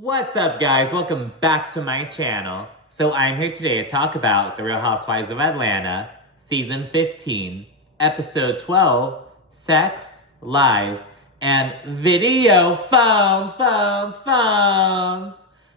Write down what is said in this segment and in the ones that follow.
What's up, guys? Welcome back to my channel. So I'm here today to talk about The Real Housewives of Atlanta, Season 15, Episode 12, Sex, Lies, and Video Phones. So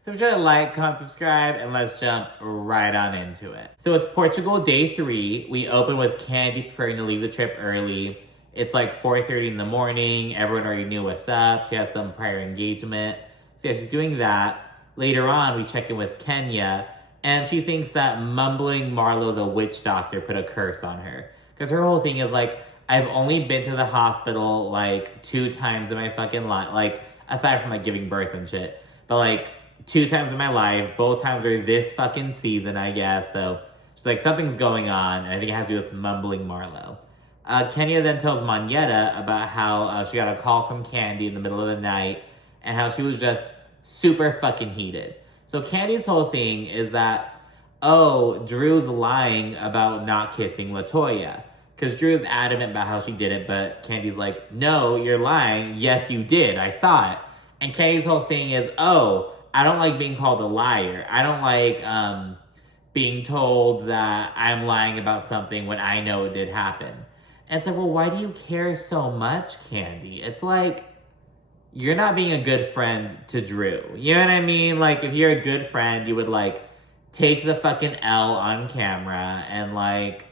be sure to like, comment, subscribe, and let's jump right on into it. So it's Portugal Day 3. We open with Kandi preparing to leave the trip early. It's like 4:30 in the morning. Everyone already knew what's up. She has some prior engagement. So yeah, she's doing that. Later on, we check in with Kenya, and she thinks that mumbling Marlo the witch doctor put a curse on her. Because her whole thing is like, I've only been to the hospital like 2 times in my fucking life. Like, aside from like giving birth and shit. But like 2 times in my life. Both times are this fucking season, I guess. So she's like, something's going on, and I think it has to do with mumbling Marlo. Kenya then tells Monyetta about how she got a call from Kandi in the middle of the night, and how she was just super fucking heated. So Candy's whole thing is that, oh, Drew's lying about not kissing LaToya. Because Drew's adamant about how she did it, but Candy's like, no, you're lying. Yes, you did. I saw it. And Candy's whole thing is, oh, I don't like being called a liar. I don't like being told that I'm lying about something when I know it did happen. And it's like, well, why do you care so much, Kandi? It's like, you're not being a good friend to Drew. You know what I mean? Like, if you're a good friend, you would, like, take the fucking L on camera and, like,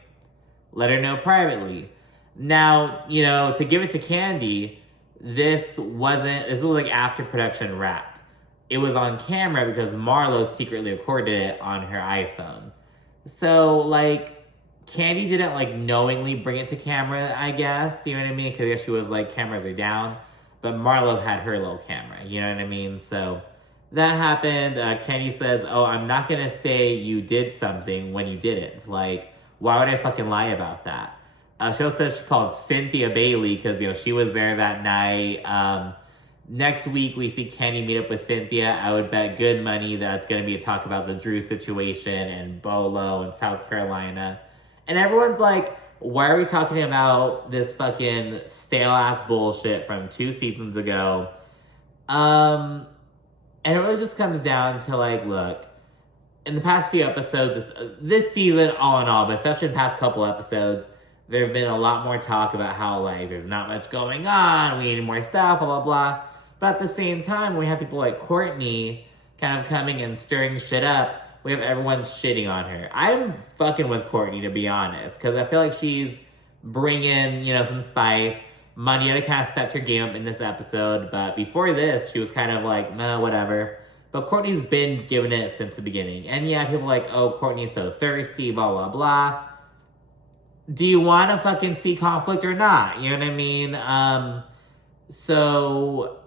let her know privately. Now, you know, to give it to Kandi, this was, like, after production wrapped. It was on camera because Marlo secretly recorded it on her iPhone. So, like, Kandi didn't, like, knowingly bring it to camera, I guess. You know what I mean? Because I guess she was, like, cameras are down. But Marlo had her little camera, you know what I mean? So that happened. Kenny says, oh, I'm not going to say you did something when you didn't. Like, why would I fucking lie about that? She also says she called Cynthia Bailey because, you know, she was there that night. Next week, we see Kenny meet up with Cynthia. I would bet good money that it's going to be a talk about the Drew situation and Bolo and South Carolina. And everyone's like, why are we talking about this fucking stale-ass bullshit from 2 seasons ago? And it really just comes down to, like, look, in the past few episodes, this season, all in all, but especially in the past couple episodes, there have been a lot more talk about how, like, there's not much going on, we need more stuff, blah, blah, blah. But at the same time, we have people like Courtney kind of coming and stirring shit up. We have everyone shitting on her. I'm fucking with Courtney, to be honest, because I feel like she's bringing, you know, some spice. Monyetta kind of stepped her game up in this episode, but before this, she was kind of like, nah, whatever. But Courtney's been giving it since the beginning. And yeah, people are like, oh, Courtney's so thirsty, blah, blah, blah. Do you want to fucking see conflict or not? You know what I mean? So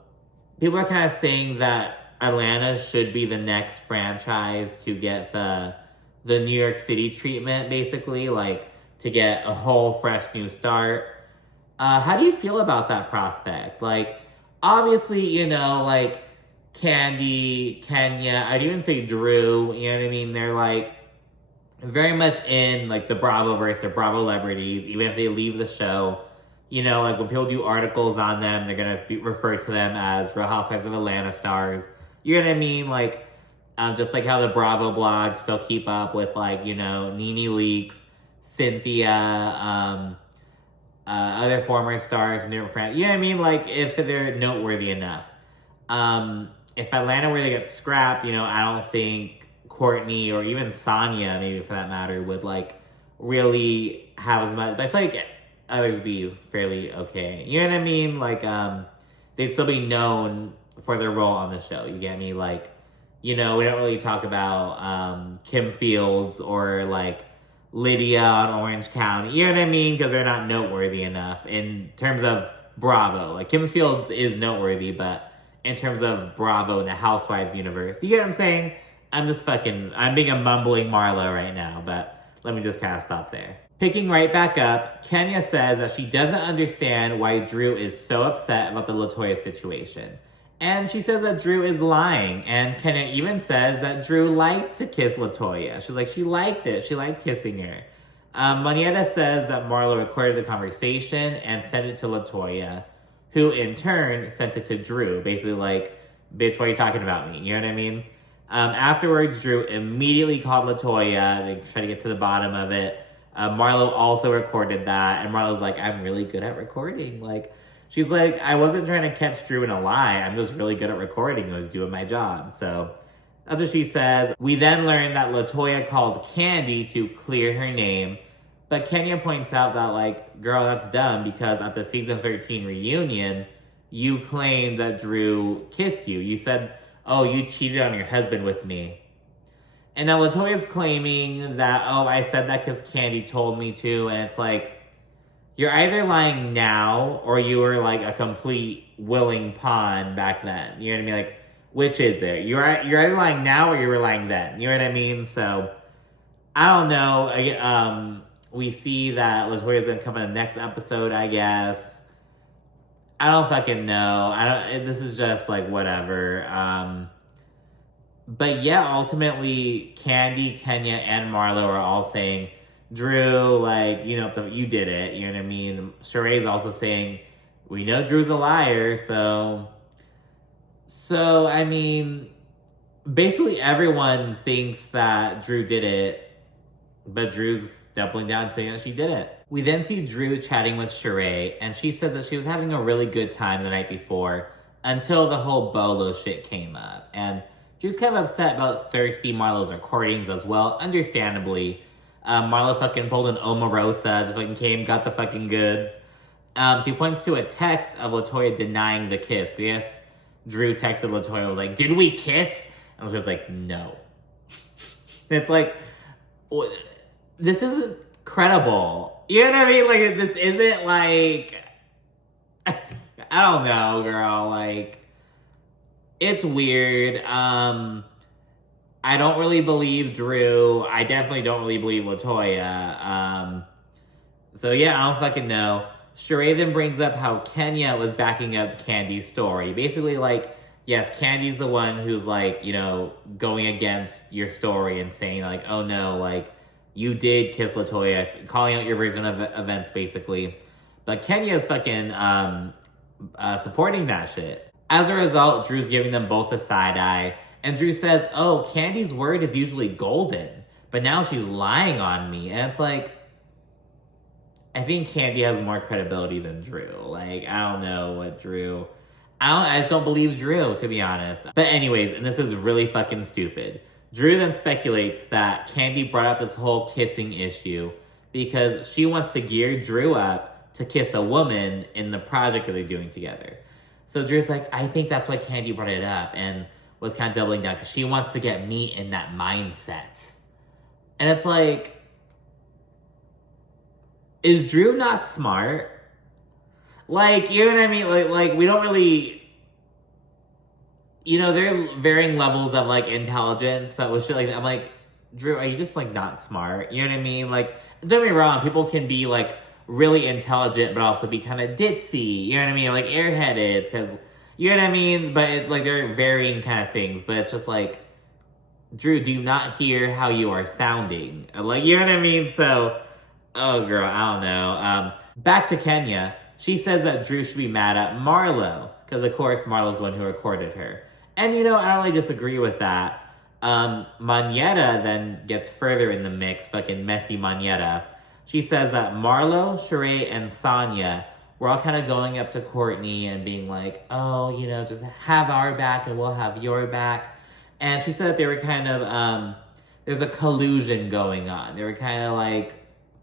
people are kind of saying that Atlanta should be the next franchise to get the New York City treatment, basically, like, to get a whole fresh new start. How do you feel about that prospect? Like, obviously, you know, like, Kandi, Kenya, I'd even say Drew, you know what I mean? They're, like, very much in, like, the Bravo-verse, the Bravo celebrities, even if they leave the show. You know, like, when people do articles on them, they're going to refer to them as Real Housewives of Atlanta stars. You know what I mean? Like, just like how the Bravo blogs still keep up with, like, you know, Nene Leakes, Cynthia, other former stars from different friends. You know what I mean? Like, if they're noteworthy enough. If Atlanta were to get scrapped, you know, I don't think Courtney or even Sonia, maybe for that matter, would, like, really have as much. But I feel like others would be fairly okay. You know what I mean? Like, they'd still be known for their role on the show. You get me? Like, you know, we don't really talk about Kim Fields or, like, Lydia on Orange County. You know what I mean? Because they're not noteworthy enough in terms of Bravo. Like, Kim Fields is noteworthy, but in terms of Bravo and the Housewives universe. You get what I'm saying? I'm being a mumbling Marlo right now, but let me just kind of stop there. Picking right back up, Kenya says that she doesn't understand why Drew is so upset about the LaToya situation. And she says that Drew is lying. And Kenya even says that Drew liked to kiss LaToya. She's like, she liked it. She liked kissing her. Monyetta says that Marlo recorded the conversation and sent it to LaToya, who in turn sent it to Drew. Basically, like, bitch, why are you talking about me? You know what I mean? Afterwards, Drew immediately called LaToya to try to get to the bottom of it. Marlo also recorded that, and Marlo's like, I'm really good at recording. Like, she's like, I wasn't trying to catch Drew in a lie. I'm just really good at recording. I was doing my job. So that's what she says. We then learn that LaToya called Kandi to clear her name. But Kenya points out that, like, girl, that's dumb because at the season 13 reunion, you claimed that Drew kissed you. You said, oh, you cheated on your husband with me. And now LaToya's claiming that, oh, I said that because Kandi told me to. And it's like, you're either lying now or you were like a complete willing pawn back then. You know what I mean? Like, which is it? You're either lying now or you were lying then. You know what I mean? So, I don't know. We see that LaToya's gonna come in the next episode, I guess. I don't fucking know. This is just like whatever. But yeah, ultimately, Kandi, Kenya, and Marlo are all saying, Drew, like, you know, you did it. You know what I mean? Sheree's also saying, we know Drew's a liar, so, I mean, basically everyone thinks that Drew did it, but Drew's doubling down saying that she didn't. We then see Drew chatting with Sheree, and she says that she was having a really good time the night before until the whole Bolo shit came up. And Drew's kind of upset about Thirsty Marlo's recordings as well, understandably. Marlo fucking pulled an Omarosa, just fucking came, got the fucking goods. She points to a text of LaToya denying the kiss. Yes, Drew texted LaToya, was like, did we kiss? And LaToya's like, no. It's like, this isn't credible. You know what I mean? Like, this isn't like, I don't know, girl. Like, it's weird. I don't really believe Drew. I definitely don't really believe LaToya. So yeah, I don't fucking know. Sheree then brings up how Kenya was backing up Candy's story. Basically, like, yes, Candy's the one who's, like, you know, going against your story and saying, like, oh no, like, you did kiss LaToya, calling out your version of events, basically. But Kenya's fucking supporting that shit. As a result, Drew's giving them both a side eye. And Drew says, oh, Candy's word is usually golden, but now she's lying on me. And it's like, I think Kandi has more credibility than Drew. Like, I don't know what Drew... I just don't believe Drew, to be honest. But anyways, and this is really fucking stupid. Drew then speculates that Kandi brought up this whole kissing issue because she wants to gear Drew up to kiss a woman in the project that they're doing together. So Drew's like, I think that's why Kandi brought it up and was kind of doubling down because she wants to get me in that mindset. And it's like, is Drew not smart? Like, you know what I mean? Like we don't really, you know, there are varying levels of, like, intelligence, but with shit like that, I'm like, Drew, are you just, like, not smart? You know what I mean? Like, don't get me wrong, people can be, like, really intelligent, but also be kind of ditzy, you know what I mean? Like, airheaded, because, you know what I mean? But, like, there are varying kind of things, but it's just, like, Drew, do you not hear how you are sounding? Like, you know what I mean? So, oh, girl, I don't know. Back to Kenya. She says that Drew should be mad at Marlo, because, of course, Marlo's the one who recorded her. And, you know, I don't really disagree with that. Monyetta then gets further in the mix, fucking messy Monyetta. She says that Marlo, Sheree, and Sonia were all kind of going up to Courtney and being like, oh, you know, just have our back and we'll have your back. And she said that they were kind of, there's a collusion going on. They were kind of like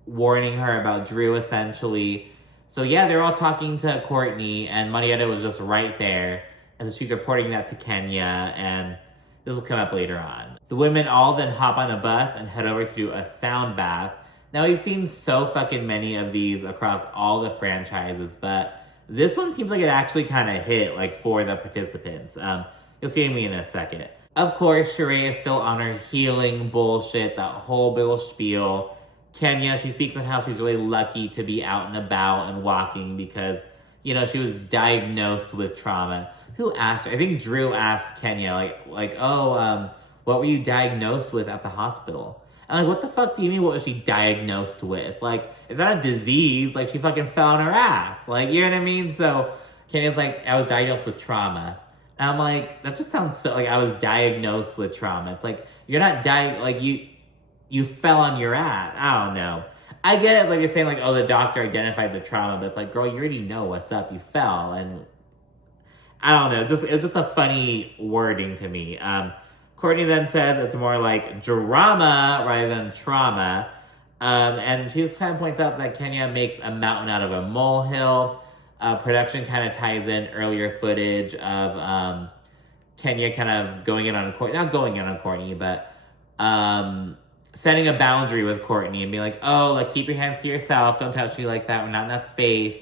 warning her about Drew, essentially. So yeah, they're all talking to Courtney, and Monyetta was just right there. And so she's reporting that to Kenya, and this will come up later on. The women all then hop on a bus and head over to do a sound bath. Now, we've seen so fucking many of these across all the franchises, but this one seems like it actually kind of hit, like, for the participants. You'll see me in a second. Of course, Sheree is still on her healing bullshit, that whole little spiel. Kenya, she speaks on how she's really lucky to be out and about and walking because, you know, she was diagnosed with trauma. Who asked her? I think Drew asked Kenya, what were you diagnosed with at the hospital? And, like, what the fuck do you mean, what was she diagnosed with? Like, is that a disease? Like, she fucking fell on her ass. Like, you know what I mean? So Kenya's like, I was diagnosed with trauma. And I'm like, that just sounds so, like, I was diagnosed with trauma. It's like, you're not like, you fell on your ass. I don't know. I get it, like, you're saying, like, oh, the doctor identified the trauma, but it's like, girl, you already know what's up. You fell, and I don't know. It was just a funny wording to me. Courtney then says it's more like drama rather than trauma. And she just kind of points out that Kenya makes a mountain out of a molehill. Production kind of ties in earlier footage of Kenya kind of going in on Courtney, not going in on Courtney, but setting a boundary with Courtney and being like, oh, like, keep your hands to yourself. Don't touch me like that. We're not in that space.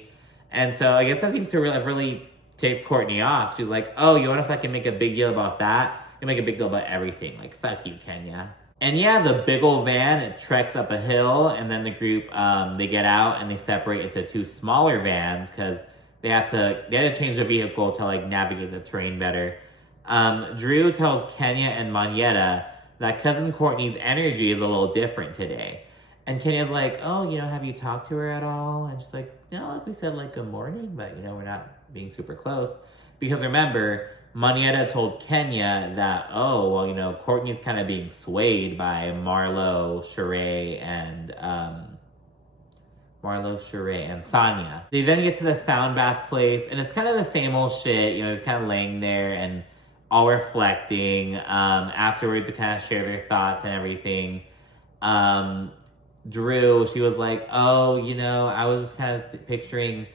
And so I guess that seems to really take Courtney off. She's like, oh, you want to fucking make a big deal about that? You make a big deal about everything. Like, fuck you, Kenya. And yeah, the big old van, it treks up a hill, and then the group, they get out and they separate into two smaller vans because they had to change the vehicle to, like, navigate the terrain better. Drew tells Kenya and Monyetta that cousin Courtney's energy is a little different today. And Kenya's like, oh, have you talked to her at all? And she's like, no, like, we said, like, good morning, but, we're not being super close. Because remember, Monyetta told Kenya that, oh, well, Courtney's kind of being swayed by Marlo, Sheree, and Sonia. They then get to the sound bath place, and it's kind of the same old shit. It's kind of laying there and all reflecting. Afterwards, to kind of share their thoughts and everything. Drew, she was like, oh, I was just kind of picturing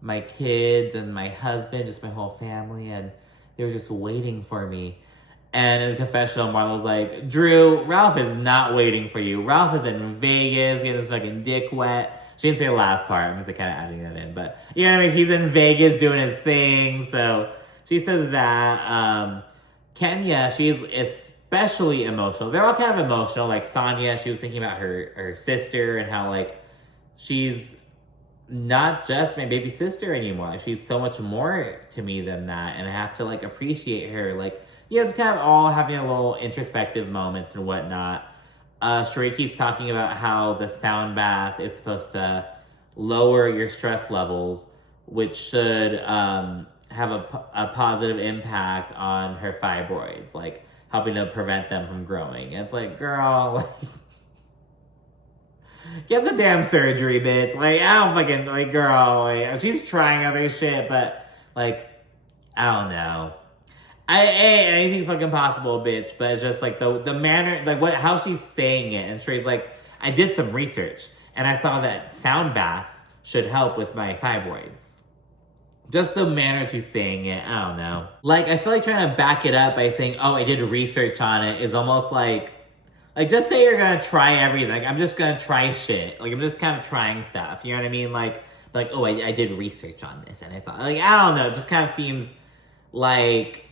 my kids and my husband, just my whole family, and they were just waiting for me. And in the confessional, Marlo was like, Drew, Ralph is not waiting for you. Ralph is in Vegas getting his fucking dick wet. She didn't say the last part. I'm just kind of adding that in. But, you know what I mean? He's in Vegas doing his thing. So she says that. Kenya, she's especially emotional. They're all kind of emotional. Like Sonia, she was thinking about her sister and how, like, she's not just my baby sister anymore. She's so much more to me than that. And I have to, like, appreciate her. Like, just kind of all having a little introspective moments and whatnot. Sheree keeps talking about how the sound bath is supposed to lower your stress levels, which should have a positive impact on her fibroids, like helping to prevent them from growing. And it's like, girl, get the damn surgery, bitch. Like, I don't fucking, like, girl, like, she's trying other shit, but, like, I don't know. Anything's fucking possible, bitch. But it's just, like, the manner, like, how she's saying it. And Shereen's like, I did some research, and I saw that sound baths should help with my fibroids. Just the manner she's saying it, I don't know. Like, I feel like trying to back it up by saying, oh, I did research on it is almost like, just say you're gonna try everything. Like, I'm just gonna try shit. Like, I'm just kind of trying stuff. You know what I mean? Like, oh, I did research on this, and I saw, like, I don't know. It just kind of seems like,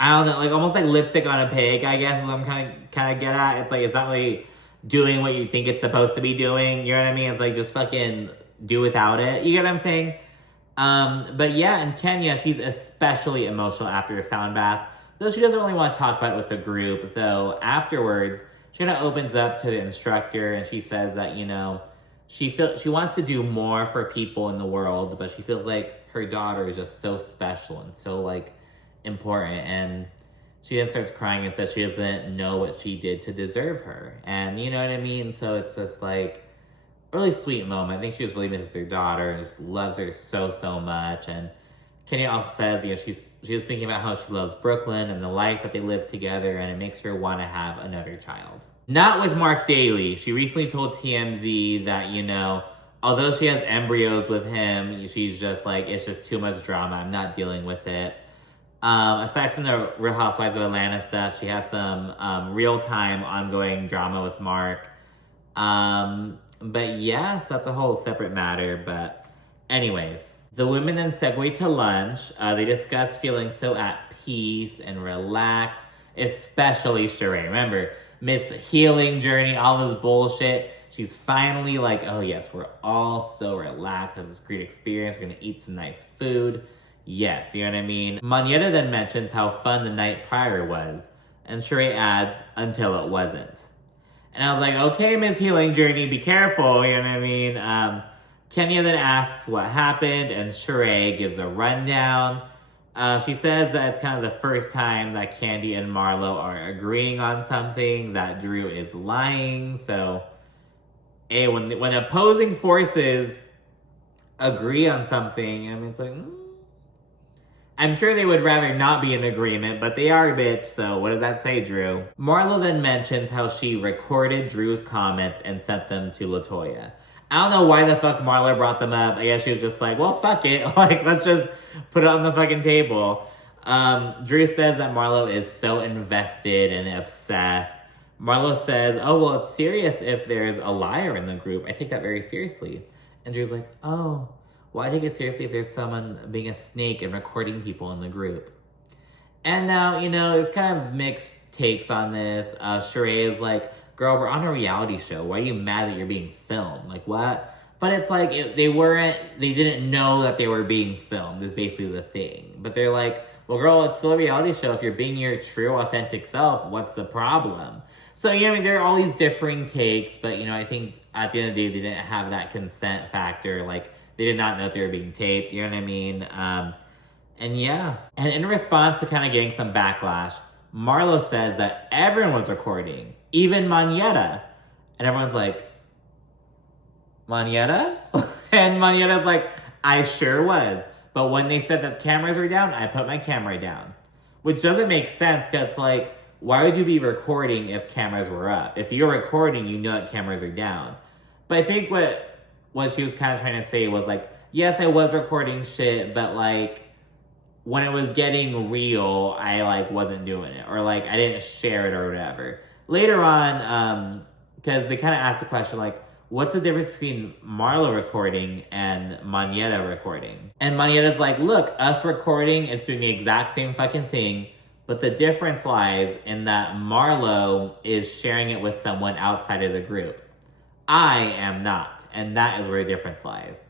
I don't know, like, almost like lipstick on a pig, I guess, is what I'm kind of get at. It's like, it's not really doing what you think it's supposed to be doing. You know what I mean? It's like, just fucking do without it. You get what I'm saying? But yeah, and Kenya, she's especially emotional after her sound bath. Though she doesn't really want to talk about it with the group. Though afterwards, she kind of opens up to the instructor and she says that, she wants to do more for people in the world, but she feels like her daughter is just so special and so, like, important. And she then starts crying and says she doesn't know what she did to deserve her. And you know what I mean? So it's just, like, a really sweet moment. I think she just really misses her daughter and just loves her so, so much. And Kenya also says, she's thinking about how she loves Brooklyn and the life that they live together, and it makes her want to have another child. Not with Mark Daly. She recently told TMZ that, although she has embryos with him, she's just like, it's just too much drama. I'm not dealing with it. Aside from the Real Housewives of Atlanta stuff, she has some real-time ongoing drama with Mark. But yeah, so that's a whole separate matter. But anyways, the women then segue to lunch. They discuss feeling so at peace and relaxed, especially Sheree. Remember, Miss Healing Journey, all this bullshit. She's finally like, oh yes, we're all so relaxed, have this great experience. We're gonna eat some nice food. Yes, you know what I mean? Monyetta then mentions how fun the night prior was, and Sheree adds, until it wasn't. And I was like, okay, Miss Healing Journey, be careful, you know what I mean? Kenya then asks what happened, and Sheree gives a rundown. She says that it's kind of the first time that Kandi and Marlo are agreeing on something, that Drew is lying. So, when opposing forces agree on something, I mean, it's like, I'm sure they would rather not be in agreement, but they are a bitch, so what does that say, Drew? Marlo then mentions how she recorded Drew's comments and sent them to LaToya. I don't know why the fuck Marlo brought them up. I guess she was just like, well, fuck it. Like, let's just put it on the fucking table. Drew says that Marlo is so invested and obsessed. Marlo says, oh, well, it's serious if there's a liar in the group. I take that very seriously. And Drew's like, oh, well, I take it seriously if there's someone being a snake and recording people in the group. And now, there's kind of mixed takes on this. Sheree is like, girl, we're on a reality show. Why are you mad that you're being filmed? Like, what? But it's like, they didn't know that they were being filmed is basically the thing. But they're like, well, girl, it's still a reality show. If you're being your true, authentic self, what's the problem? So, there are all these differing takes, but, I think at the end of the day, they didn't have that consent factor. Like, they did not know if they were being taped, you know what I mean? And yeah. And in response to kind of getting some backlash, Marlo says that everyone was recording, even Monyetta. And everyone's like, Monyetta? And Monyetta's like, I sure was. But when they said that cameras were down, I put my camera down. Which doesn't make sense, because it's like, why would you be recording if cameras were up? If you're recording, you know that cameras are down. But I think what she was kind of trying to say was like, yes, I was recording shit, but like, when it was getting real, I like wasn't doing it. Or like, I didn't share it or whatever. Later on, because they kind of asked the question like, what's the difference between Marlo recording and Monyetta recording? And Monyetta's like, look, us recording, it's doing the exact same fucking thing, but the difference lies in that Marlo is sharing it with someone outside of the group. I am not, and that is where the difference lies.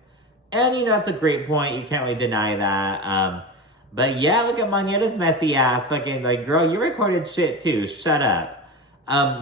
And, it's a great point. You can't really deny that. But yeah, look at Monyetta's messy ass. Fucking, like, girl, you recorded shit too. Shut up.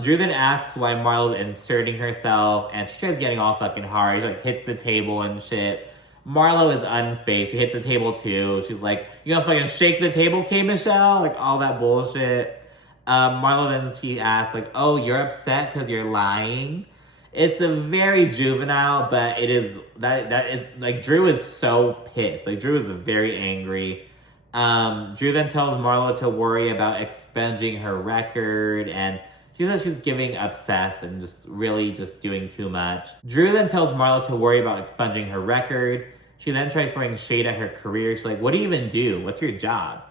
Drew then asks why Marlo's inserting herself, and she starts getting all fucking hard. She, like, hits the table and shit. Marlo is unfazed. She hits the table too. She's like, you gonna fucking shake the table, K. Michelle? Like, all that bullshit. Marlo then, she asks, like, oh, you're upset because you're lying? It's a very juvenile, but it is, that is, like, Drew is so pissed. Like, Drew is very angry. Drew then tells Marlo to worry about expunging her record, and she says she's getting obsessed and just really just doing too much. Drew then tells Marlo to worry about expunging her record. She then tries throwing shade at her career. She's like, what do you even do? What's your job?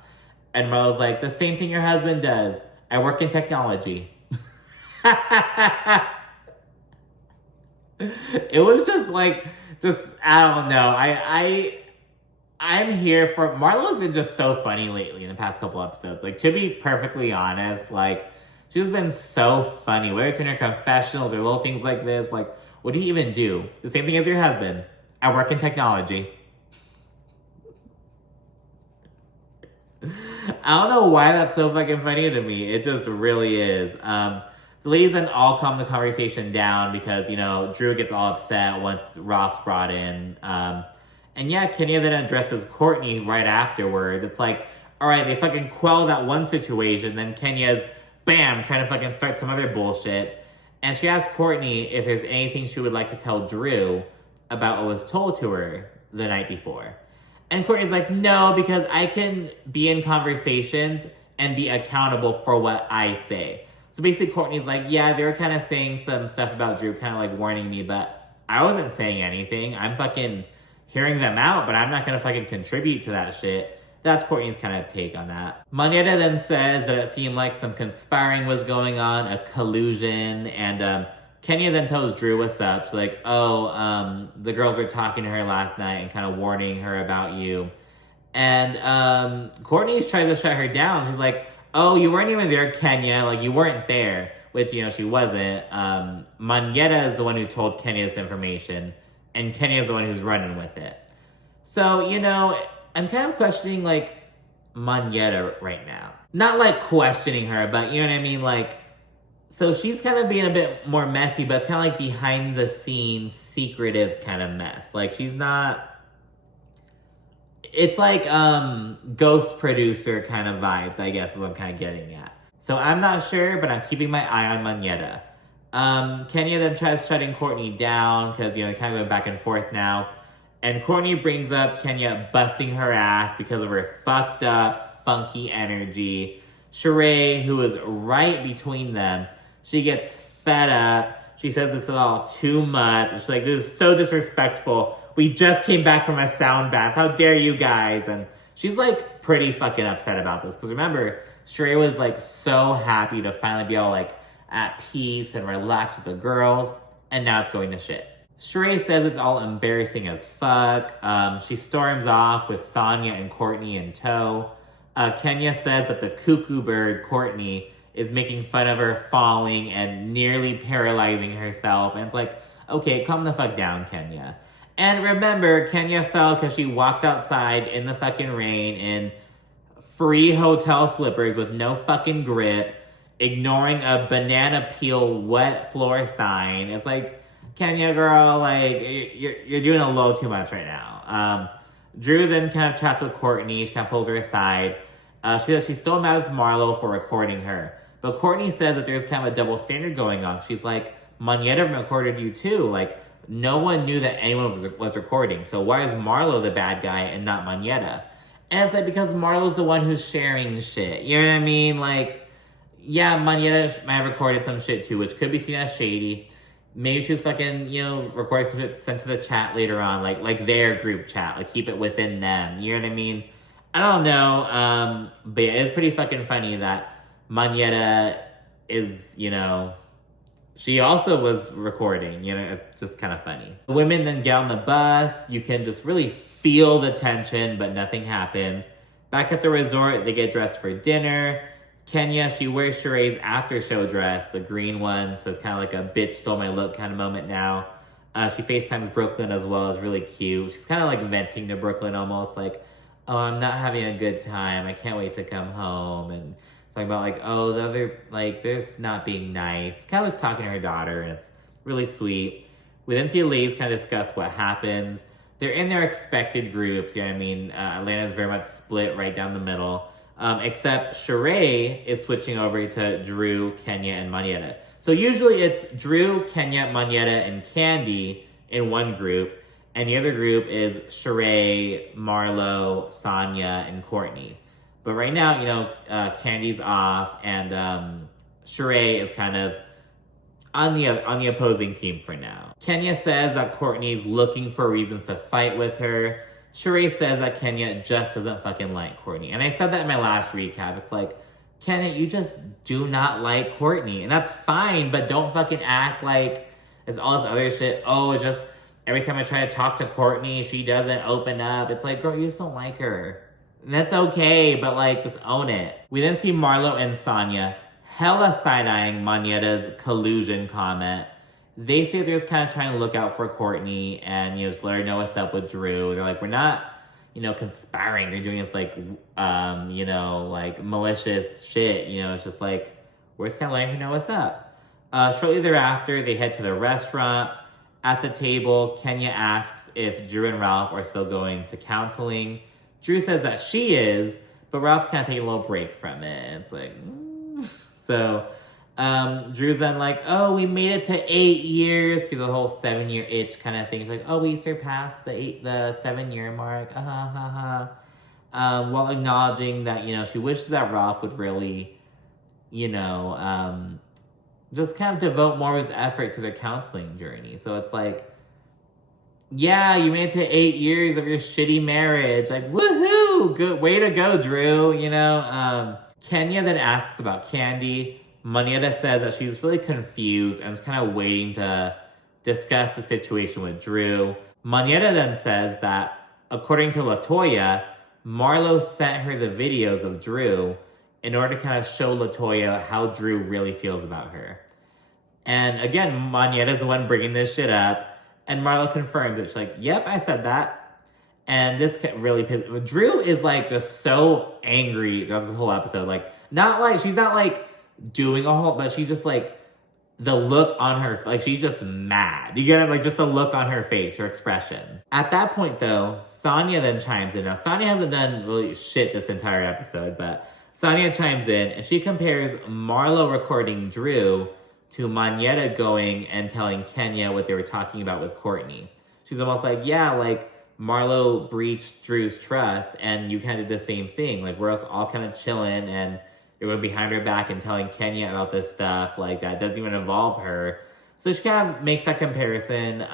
And Marlo's like, the same thing your husband does. I work in technology. It was just like, I don't know. I'm here for, Marlo's been just so funny lately in the past couple episodes. Like, to be perfectly honest, like, she's been so funny. Whether it's in her confessionals or little things like this, like, what do you even do? The same thing as your husband. I work in technology. I don't know why that's so fucking funny to me. It just really is. The ladies then all calm the conversation down because, Drew gets all upset once Roth's brought in. And yeah, Kenya then addresses Courtney right afterwards. It's like, all right, they fucking quell that one situation, then Kenya's, bam, trying to fucking start some other bullshit. And she asks Courtney if there's anything she would like to tell Drew about what was told to her the night before. And Courtney's like, no, because I can be in conversations and be accountable for what I say. So basically Courtney's like, yeah, they were kind of saying some stuff about Drew, kind of like warning me, but I wasn't saying anything. I'm fucking hearing them out, but I'm not going to fucking contribute to that shit. That's Courtney's kind of take on that. Monyetta then says that it seemed like some conspiring was going on, a collusion, and Kenya then tells Drew what's up. She's like, the girls were talking to her last night and kind of warning her about you. And Courtney tries to shut her down. She's like, oh, you weren't even there, Kenya. Like, you weren't there. Which, she wasn't. Monyetta is the one who told Kenya this information, and Kenya is the one who's running with it. So, I'm kind of questioning, like, Monyetta right now. Not, like, questioning her, but, you know what I mean? Like, so she's kind of being a bit more messy, but it's kind of like behind the scenes, secretive kind of mess. Like, she's not... It's like ghost producer kind of vibes, I guess is what I'm kind of getting at. So I'm not sure, but I'm keeping my eye on Monyetta. Kenya then tries shutting Courtney down because, you know, they kind of go back and forth now. And Courtney brings up Kenya busting her ass because of her fucked up, funky energy. Sheree, who is right between them, she gets fed up. She says this is all too much. She's like, this is so disrespectful. We just came back from a sound bath. How dare you guys? And she's like pretty fucking upset about this. Because remember, Sheree was like so happy to finally be all like at peace and relaxed with the girls. And now it's going to shit. Sheree says it's all embarrassing as fuck. She storms off with Sonya and Courtney in tow. Kenya says that the cuckoo bird, Courtney, is making fun of her falling and nearly paralyzing herself. And it's like, okay, calm the fuck down, Kenya. And remember, Kenya fell because she walked outside in the fucking rain in free hotel slippers with no fucking grip, ignoring a banana peel wet floor sign. It's like, Kenya girl, like, you're doing a little too much right now. Drew then kind of chats with Courtney. She kind of pulls her aside. She says she's still mad with Marlo for recording her. But Courtney says that there's kind of a double standard going on. She's like, Monyetta recorded you too. Like, no one knew that anyone was recording. So why is Marlo the bad guy and not Monyetta? And it's like, because Marlo's the one who's sharing shit. You know what I mean? Like, yeah, Monyetta might have recorded some shit too, which could be seen as shady. Maybe she was fucking, you know, recording some shit sent to the chat later on, like their group chat, like keep it within them. You know what I mean? I don't know. But yeah, it's pretty fucking funny that Monyetta is, you know, she also was recording. You know, it's just kind of funny. The women then get on the bus. You can just really feel the tension, but nothing happens. Back at the resort, they get dressed for dinner. Kenya, she wears Sheree's after show dress, the green one, so it's kind of like a bitch stole my look kind of moment now. She FaceTimes Brooklyn as well, it's really cute. She's kind of like venting to Brooklyn almost like, oh, I'm not having a good time, I can't wait to come home. And talking about like, oh, the other, like, there's not being nice. Kind of was talking to her daughter, and it's really sweet. We then see ladies kind of discuss what happens. They're in their expected groups, you know what I mean? Atlanta's very much split right down the middle. Except Sheree is switching over to Drew, Kenya, and Monyetta. So usually it's Drew, Kenya, Monyetta, and Candy in one group. And the other group is Sheree, Marlo, Sonya, and Courtney. But right now, you know, Candy's off, and Sheree is kind of on the opposing team for now. Kenya says that Courtney's looking for reasons to fight with her. Sheree says that Kenya just doesn't fucking like Courtney. And I said that in my last recap. It's like, Kenya, you just do not like Courtney. And that's fine, but don't fucking act like there's all this other shit. Oh, it's just every time I try to talk to Courtney, she doesn't open up. It's like, girl, you just don't like her. And that's okay, but like, just own it. We then see Marlo and Sonya hella side-eyeing Monyetta's collusion comment. They say they're just kind of trying to look out for Courtney and, you know, just let her know what's up with Drew. They're like, we're not, you know, conspiring. They're doing this like, you know, like malicious shit. You know, it's just like, we're just kind of letting her know what's up. Shortly thereafter, they head to the restaurant. At the table, Kenya asks if Drew and Ralph are still going to counseling. Drew says that she is, but Ralph's kind of taking a little break from it. It's like, So Drew's then like, oh, we made it to 8 years, because the whole 7-year itch kind of thing. She's like, oh, we surpassed the 7-year mark, while acknowledging that, you know, she wishes that Ralph would really, you know, just kind of devote more of his effort to their counseling journey. So it's like, yeah, you made it to 8 years of your shitty marriage. Like, woohoo! Good way to go, Drew, you know? Kenya then asks about Candy. Monyetta says that she's really confused and is kind of waiting to discuss the situation with Drew. Monyetta then says that, according to LaToya, Marlo sent her the videos of Drew in order to kind of show LaToya how Drew really feels about her. And again, Monyetta's the one bringing this shit up, and Marlo confirms it. She's like, yep, I said that. And this really pissed. Drew is like just so angry throughout this whole episode. Like, not like, she's not like doing a whole, but she's just like the look on her, like she's just mad. You get it? Like just the look on her face, her expression. At that point though, Sonia then chimes in. Now Sonia hasn't done really shit this entire episode, but Sonia chimes in and she compares Marlo recording Drew to Monyetta going and telling Kenya what they were talking about with Courtney. She's almost like, yeah, like Marlo breached Drew's trust and you kind of did the same thing. Like we're all kind of chilling and you're going behind her back and telling Kenya about this stuff like that doesn't even involve her. So she kind of makes that comparison.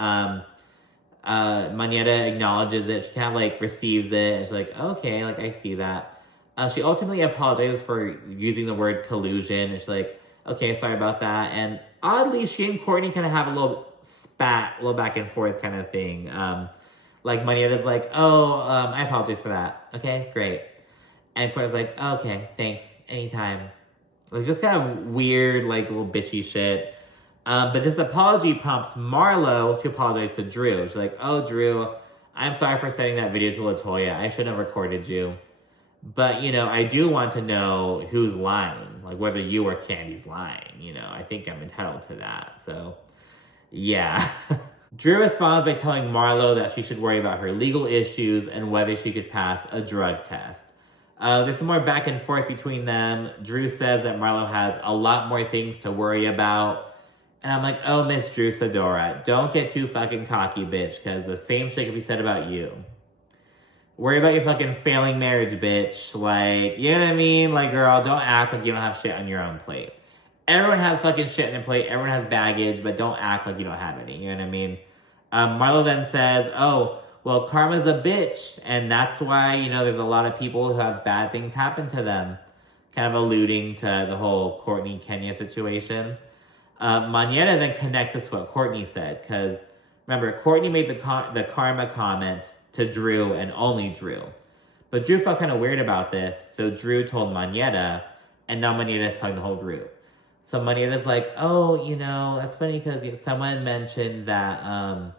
Monyetta acknowledges it. She kind of like receives it. And she's like, okay, like I see that. She ultimately apologizes for using the word collusion. And she's like, okay, sorry about that. And oddly, she and Courtney kind of have a little spat, a little back and forth kind of thing. Like Monyetta's like, oh, I apologize for that. Okay, great. And Courtney's like, okay, thanks, anytime. Like just kind of weird, like little bitchy shit. But this apology prompts Marlo to apologize to Drew. She's like, oh, Drew, I'm sorry for sending that video to LaToya. I shouldn't have recorded you. But, you know, I do want to know who's lying. Like whether you or Candy's lying. You know, I think I'm entitled to that. So, yeah. Drew responds by telling Marlo that she should worry about her legal issues and whether she could pass a drug test. There's some more back and forth between them. Drew says that Marlo has a lot more things to worry about. And I'm like, oh, Miss Drew Sidora, don't get too fucking cocky, bitch, because the same shit can be said about you. Worry about your fucking failing marriage, bitch. Like, you know what I mean? Like, girl, don't act like you don't have shit on your own plate. Everyone has fucking shit on their plate. Everyone has baggage, but don't act like you don't have any. You know what I mean? Marlo then says, oh, well, karma's a bitch, and that's why, you know, there's a lot of people who have bad things happen to them. Kind of alluding to the whole Courtney-Kenya situation. Monyetta then connects this to what Courtney said, because, remember, Courtney made the karma comment to Drew and only Drew. But Drew felt kind of weird about this, so Drew told Monyetta, and now Monyetta's telling the whole group. So Monyetta's like, oh, you know, that's funny because someone mentioned that,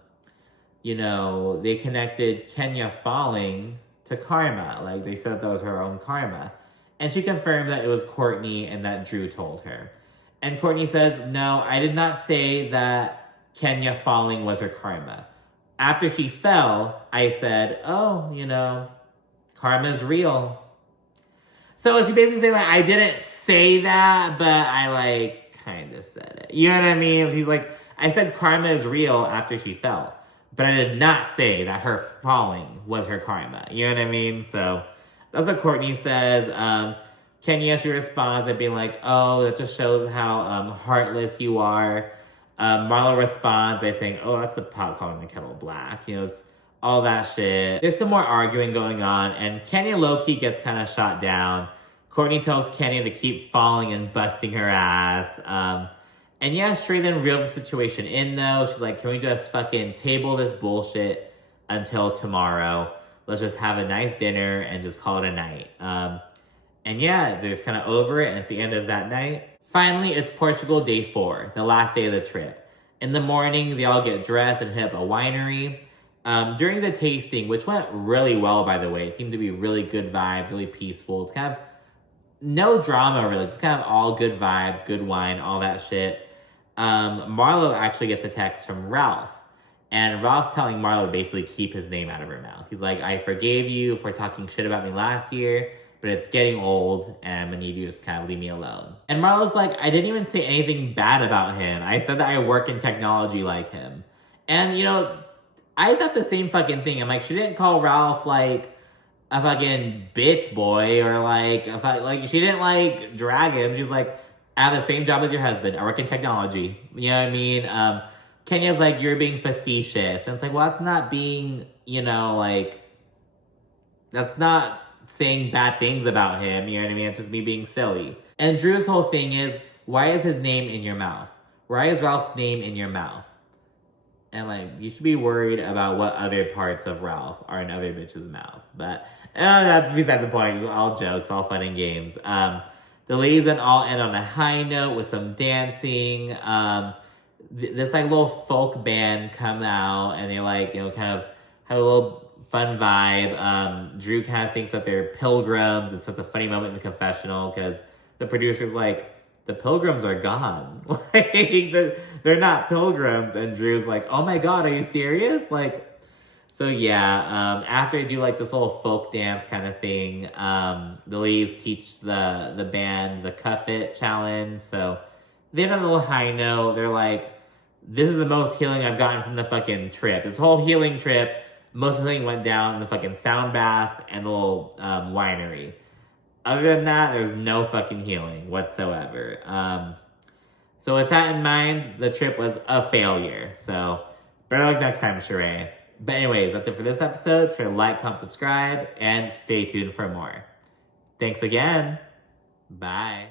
you know, they connected Kenya falling to karma. Like, they said that was her own karma. And she confirmed that it was Courtney and that Drew told her. And Courtney says, no, I did not say that Kenya falling was her karma. After she fell, I said, oh, you know, karma's real. So she basically saying, like, I didn't say that, but I, like, kind of said it. You know what I mean? She's like, I said karma is real after she fell. But I did not say that her falling was her karma. You know what I mean? So that's what Courtney says. Kenya, she responds by being like, oh, that just shows how heartless you are. Marlo responds by saying, oh, that's the pot calling the kettle black. You know, all that shit. There's some more arguing going on, and Kenya low-key gets kind of shot down. Courtney tells Kenya to keep falling and busting her ass. And yeah, Sheree then reels the situation in, though. She's like, can we just fucking table this bullshit until tomorrow? Let's just have a nice dinner and just call it a night. And yeah, they're just kind of over it, and it's the end of that night. Finally, it's Portugal day 4, the last day of the trip. In the morning, they all get dressed and hit up a winery. During the tasting, which went really well, by the way, it seemed to be really good vibes, really peaceful. It's kind of no drama, really, just kind of all good vibes, good wine, all that shit. Marlo actually gets a text from Ralph. And Ralph's telling Marlo to basically keep his name out of her mouth. He's like, I forgave you for talking shit about me last year, but it's getting old, and I'm gonna need you to just kind of leave me alone. And Marlo's like, I didn't even say anything bad about him. I said that I work in technology like him. And, you know, I thought the same fucking thing. I'm like, she didn't call Ralph, like, a fucking bitch boy, or, like, she didn't, like, drag him. She's like, I have the same job as your husband. I work in technology. You know what I mean? Kenya's like, you're being facetious. And it's like, well, that's not being, you know, like, that's not saying bad things about him. You know what I mean? It's just me being silly. And Drew's whole thing is, why is his name in your mouth? Why is Ralph's name in your mouth? And, like, you should be worried about what other parts of Ralph are in other bitches' mouths. But that's besides the point. It's all jokes, all fun and games. The ladies then all end on a high note with some dancing. This, like, little folk band come out, and they, like, you know, kind of have a little fun vibe. Drew kind of thinks that they're pilgrims, and so it's a funny moment in the confessional, because the producer's like, the pilgrims are gone. Like, they're not pilgrims. And Drew's like, oh my God, are you serious? Like, so yeah, after I do like this little folk dance kind of thing, the ladies teach the band the Cuff It challenge. So they're on a little high note. They're like, this is the most healing I've gotten from the fucking trip. This whole healing trip, most healing went down in the fucking sound bath and the little winery. Other than that, there's no fucking healing whatsoever. So with that in mind, the trip was a failure. So better luck next time, Sheree. But anyways, that's it for this episode. Sure to like, comment, subscribe, and stay tuned for more. Thanks again. Bye.